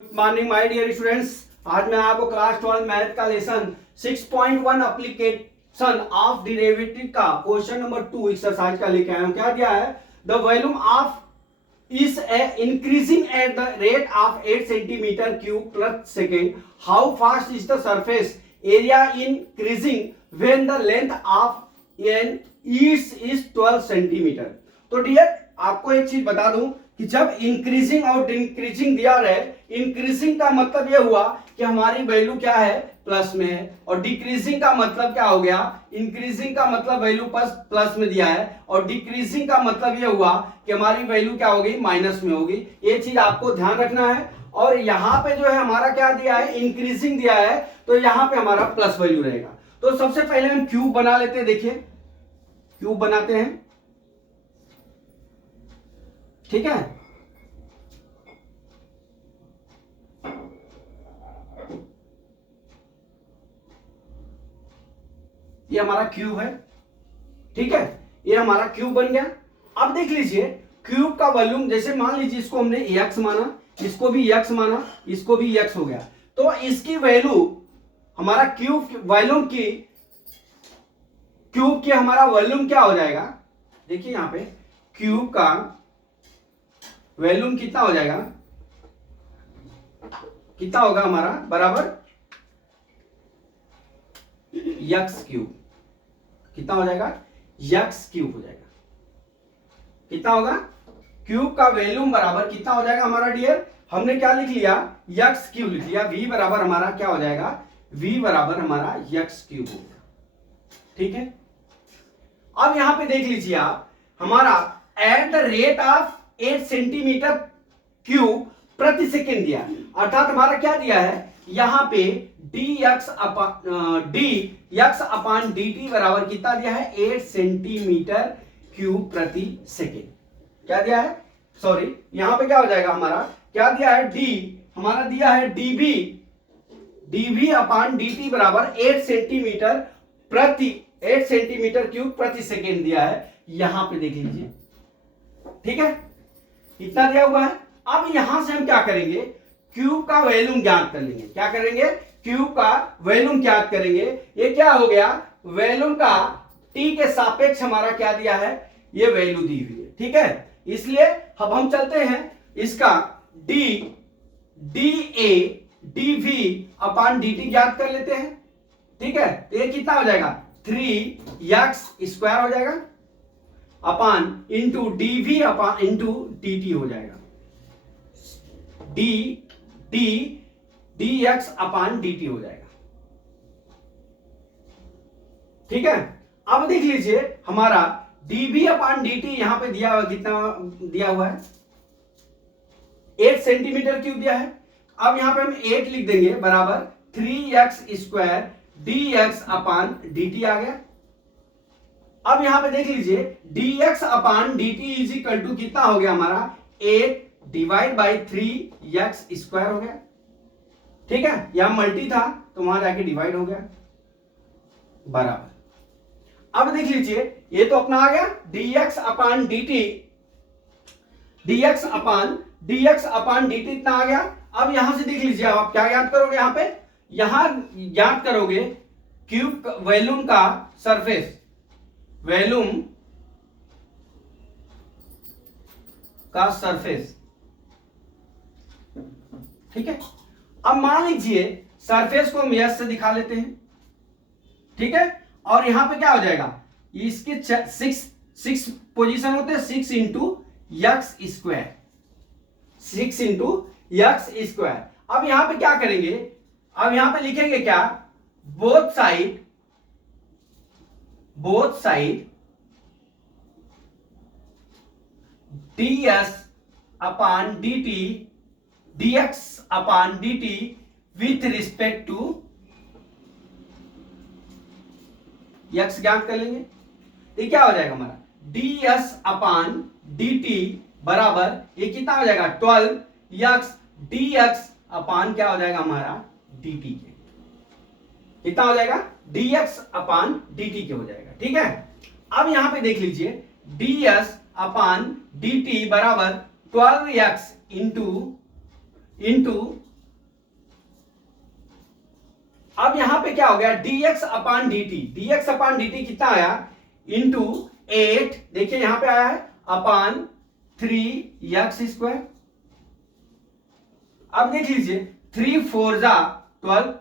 Good morning my dear students. आज मैं आपको क्लास 12 मैथ का लेसन 6.1 एप्लीकेशन ऑफ डेरिवेटिव का क्वेश्चन नंबर 2 एक्सरसाइज का लेके आया हूं। क्या दिया है? The volume of is increasing at the rate of 8 centimeter cube per second. How fast is the surface area increasing when the length of an is 12 centimeter? तो dear आपको एक चीज बता दूं कि जब इंक्रीजिंग और डिक्रीजिंग दिया रहे, इंक्रीजिंग का मतलब यह हुआ कि हमारी वैल्यू क्या है, प्लस में है, और डिक्रीजिंग का मतलब क्या हो गया, इंक्रीजिंग का मतलब वैल्यू प्लस में दिया है, और डिक्रीजिंग का मतलब यह हुआ कि हमारी वैल्यू क्या होगी, माइनस में होगी। ये चीज आपको ध्यान रखना है। और यहां पे जो है हमारा क्या दिया है, इंक्रीजिंग दिया है, तो यहां पे हमारा प्लस वैल्यू रहेगा। तो सबसे पहले हम क्यूब बना लेते हैं। देखिए क्यूब बनाते हैं, ठीक है। ये हमारा क्यूब है, ठीक है। ये हमारा क्यूब बन गया। अब देख लीजिए क्यूब का वॉल्यूम, जैसे मान लीजिए इसको हमने x माना, इसको भी x माना, इसको भी x हो गया, तो इसकी वैल्यू हमारा क्यूब की हमारा वॉल्यूम क्या हो जाएगा। देखिए यहां पे क्यूब का वॉल्यूम कितना हो जाएगा, कितना होगा हमारा, बराबर यक्स क्यूब। कितना हो जाएगा, यक्स क्यूब हो जाएगा। कितना होगा, क्यूब का वॉल्यूम बराबर कितना हो जाएगा हमारा डियर, हमने क्या लिख लिया, यक्स क्यूब लिख लिया। v बराबर हमारा क्या हो जाएगा, v बराबर हमारा यक्स क्यूब होगा, ठीक है। अब यहां पे देख लीजिए आप, हमारा at the rate of 8 centimetre cube प्रति सेकेंड दिया, अर्थात हमारा क्या दिया है यहां पे dx अपान dt बराबर कितना दिया है, 8 सेंटीमीटर क्यूब प्रति सेकेंड। क्या दिया है, सॉरी यहां पे क्या हो जाएगा हमारा, क्या दिया है, d हमारा दिया है dv अपान dt बराबर 8 सेंटीमीटर क्यूब प्रति सेकेंड दिया है। यहां पे देख लीजिए, ठीक है, इतना दिया हुआ है। अब यहां से हम क्या करेंगे, क्यूब का वॉल्यूम ज्ञात कर लेंगे। क्या करेंगे, क्यूब का वॉल्यूम ज्ञात करेंगे। ये क्या हो गया, वॉल्यूम का t के सापेक्ष हमारा क्या दिया है, ये वैल्यू दी हुई है, ठीक है। इसलिए अब हम चलते हैं इसका dA dv अपान dt ज्ञात कर लेते हैं, ठीक है। तो ये कितना हो जाएगा, 3x स्क्वायर हो जाएगा अपान इंटू dv अपान इंटू dt हो जाएगा, dx अपान dt हो जाएगा, ठीक है। अब देख लीजिए हमारा dv अपान dt यहां पे दिया हुआ, कितना दिया हुआ है, 8 सेंटीमीटर क्यूब दिया है। अब यहां पे हम 8 लिख देंगे बराबर 3x square dx upon dt आ गया। अब यहां पे देख लीजिए dx upon dt is equal to कितना हो गया हमारा, 8 डिवाइड बाई 3x स्क्वायर हो गया, ठीक है। यहां मल्टी था तो वहां जाके डिवाइड हो गया, बराबर। अब देख लीजिए ये तो अपना आ गया dx upon dt, dx upon dt इतना आ गया। अब यहां से देख लीजिए आप क्या याद करोगे, यहां पे यहां याद करोगे क्यूब वॉल्यूम का सरफेस, वॉल्यूम का सरफेस, ठीक है। अब मान लीजिए सरफेस को हम यस से दिखा लेते हैं, ठीक है। और यहां पे क्या हो जाएगा, इसके 6 पोजीशन होते हैं, 6 into x square, 6 into x square. अब यहां पे क्या करेंगे, अब यहां पे लिखेंगे क्या, both side ds upon dt dx upon dt with respect to x ज्ञात कर लेंगे। ये क्या हो जाएगा हमारा, ds अपान dt बराबर ये कितना हो जाएगा, 12x dx अपान क्या हो जाएगा हमारा, dt के, कितना हो जाएगा, dx अपान dt के हो जाएगा, ठीक है। अब यहां पे देख लीजिए ds अपान dt बराबर 12x इंटू अब यहां पे क्या हो गया, dx upon dt, dx upon dt कितना आया, इंटू 8, देखिए यहां पे आया है अपॉन 3x²। अब देख लीजिए 3 4 जा 12,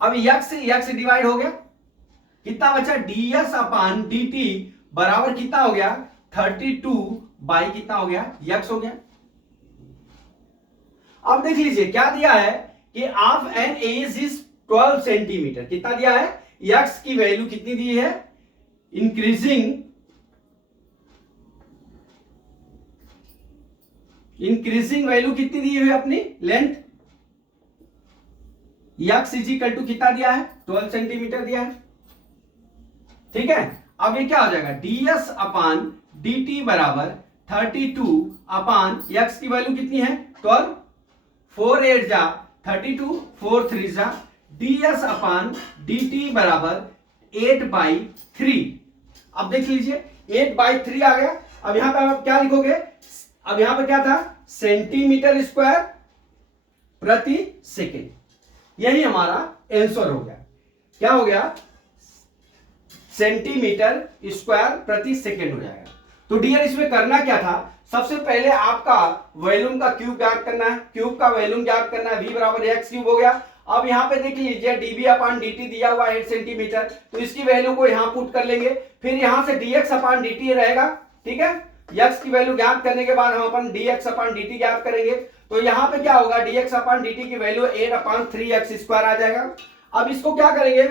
अब x से x डिवाइड हो गया, कितना बचा, ds अपॉन dt बराबर कितना हो गया, 32 बाई कितना हो गया, x हो गया। अब देख लीजिए क्या दिया है कि of an edge is 12 centimetre, कितना दिया है, x की वैल्यू कितनी दी है, इंक्रीजिंग वैल्यू कितनी दी हुई है अपनी length, x is equal to कितना दिया है, 12 सेंटीमीटर दिया है, ठीक है। अब ये क्या हो जाएगा, ds अपॉन dt बराबर 32 अपॉन x की वैल्यू कितनी है, 12, 4 8 जा 32, 4 3 जा, ds अपॉन dt बराबर 8/3। अब देख लीजिए 8/3 आ गया। अब यहां पे आप क्या लिखोगे, अब यहां पे क्या था, सेंटीमीटर स्क्वायर प्रति सेकेंड, यही हमारा आंसर हो गया। क्या हो गया, सेंटीमीटर स्क्वायर प्रति सेकेंड हो जाएगा। तो डियर इसमें करना क्या था, सबसे पहले आपका वॉल्यूम का क्यूब ज्ञात करना है, क्यूब का वॉल्यूम ज्ञात करना है, v बराबर x क्यूब हो गया। अब यहाँ पे देख लीजिए dv अपॉन dt दिया हुआ 8 सेंटीमीटर, तो इसकी वैल्यू को यहाँ पुट कर लेंगे, फिर यहाँ से dx अपॉन dt रहेगा, ठीक है। x की वैल्यू ज्ञात करने के बाद हम अपन dx अपॉन dt ज्ञात करेंगे, तो यहाँ पे क्या होगा, dx अपॉन dt की वैल्यू 8/3x² आ जाएगा। अब इसको क्या करेंगे,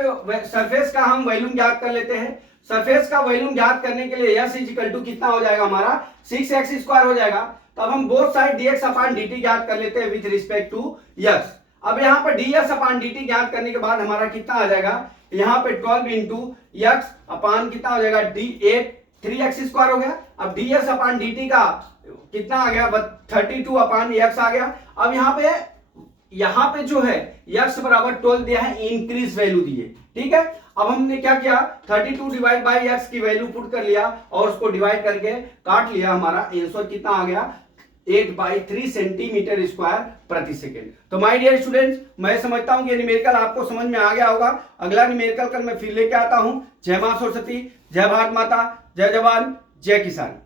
सरफेस का हम वॉल्यूम ज्ञात कर लेते हैं। सरफेस का वॉल्यूम ज्ञात करने के लिए s इक्वल टू कितना हो जाएगा हमारा, 6x² हो जाएगा। तो अब हम both side dx upon dt ज्ञात कर लेते हैं विथ रिस्पेक्ट टू x। अब यहाँ पर ds अपॉन dt ज्ञात करने के बाद हमारा कितना आ जाएगा, यहाँ पे 12 इंटू x अपॉन कितना हो जाएगा, 3x² हो गया। अब ds अपॉन dt का कितना आ गया, 32 अपॉन x आ गया। अब यहाँ पे जो है x बराबर 12 दिया है, इंक्रीज वैल्यू दी है, ठीक है। अब हमने क्या किया, 32 डिवाइड बाई x की वैल्यू पुट कर लिया और उसको डिवाइड करके काट लिया, हमारा आंसर कितना आ गया, 8/3 सेंटीमीटर स्क्वायर प्रति सेकेंड। तो माय डियर स्टूडेंट्स, मैं समझता हूं कि न्यूमेरिकल आपको समझ में आ गया होगा। अगला न्यूमेरिकल कल मैं फिर लेके आता हूं। जय मां सरस्वती, जय भारत माता, जय जवान, जय किसान।